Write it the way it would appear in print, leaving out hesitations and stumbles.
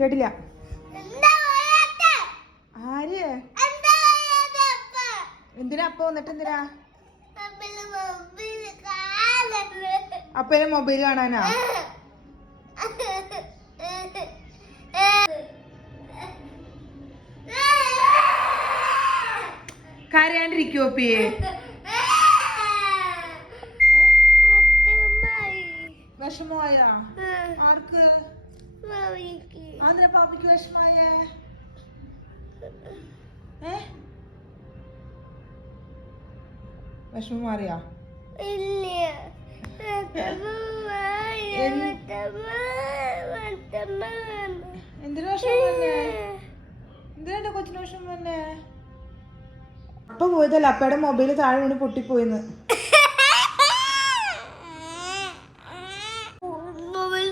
കേട്ടില്ല. ആര്? എന്തിനാ അപ്പ വന്നിട്ട് എന്തിനാ? അപ്പനെ മൊബൈൽ കാണാനാ? കരയാണ്ടിരിക്കുവോ അപ്പിയെ? വിഷമമായാ? ആർക്ക്? അതിനെ പാപ്പിക്ക് വിഷമായേ? വിഷമം മാറിയാ? എന്തിനാ വിഷമം തന്നെ? എന്തിനാ കൊച്ചിന് വിഷമം തന്നെ? അപ്പൊ പോയതല്ല, അപ്പയുടെ മൊബൈല് താഴെ വീണ് പൊട്ടിപ്പോയിന്ന്. മൊബൈൽ